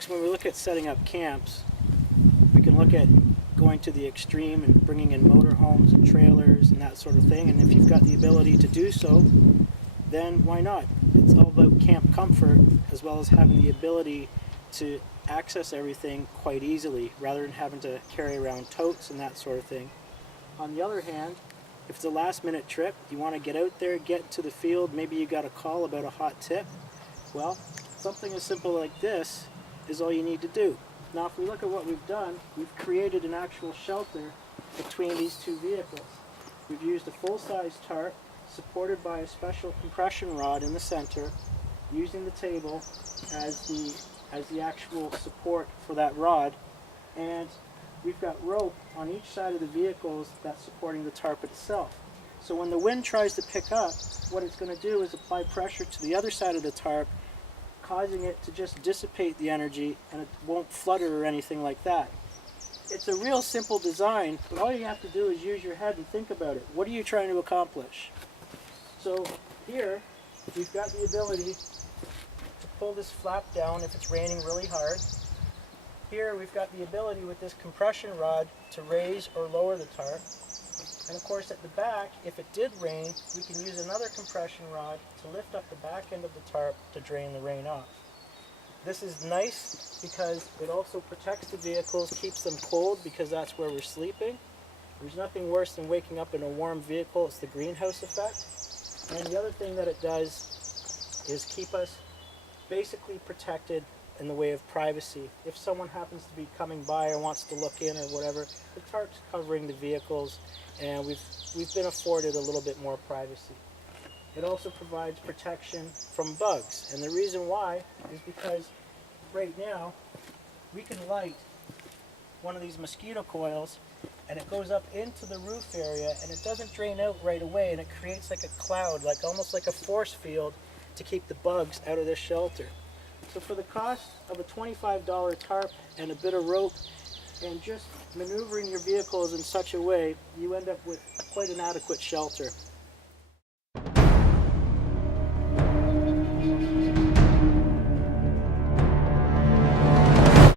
folks, when we look at setting up camps, we can look at going to the extreme and bringing in motorhomes and trailers and that sort of thing. And if you've got the ability to do so, then why not? It's all about camp comfort as well as having the ability to access everything quite easily rather than having to carry around totes and that sort of thing. On the other hand, if it's a last minute trip, you want to get out there, get to the field, maybe you got a call about a hot tip, well, something as simple like this is all you need to do. Now if we look at what we've done, we've created an actual shelter between these two vehicles. We've used a full-size tarp supported by a special compression rod in the center, using the table as the actual support for that rod, and we've got rope on each side of the vehicles that's supporting the tarp itself. So when the wind tries to pick up, what it's going to do is apply pressure to the other side of the tarp, causing it to just dissipate the energy, and it won't flutter or anything like that. It's a real simple design, but all you have to do is use your head and think about it. What are you trying to accomplish? So here, we've got the ability to pull this flap down if it's raining really hard. Here we've got the ability with this compression rod to raise or lower the tarp. And of course at the back, if it did rain, we can use another compression rod to lift up the back end of the tarp to drain the rain off. This is nice because it also protects the vehicles, keeps them cold because that's where we're sleeping. There's nothing worse than waking up in a warm vehicle. It's the greenhouse effect. And the other thing that it does is keep us basically protected in the way of privacy. If someone happens to be coming by or wants to look in or whatever, the tarp's covering the vehicles, and we've been afforded a little bit more privacy. It also provides protection from bugs, and the reason why is because right now we can light one of these mosquito coils and it goes up into the roof area and it doesn't drain out right away, and it creates like a cloud, like almost like a force field to keep the bugs out of this shelter. So for the cost of a $25 tarp and a bit of rope and just maneuvering your vehicles in such a way, you end up with quite an adequate shelter.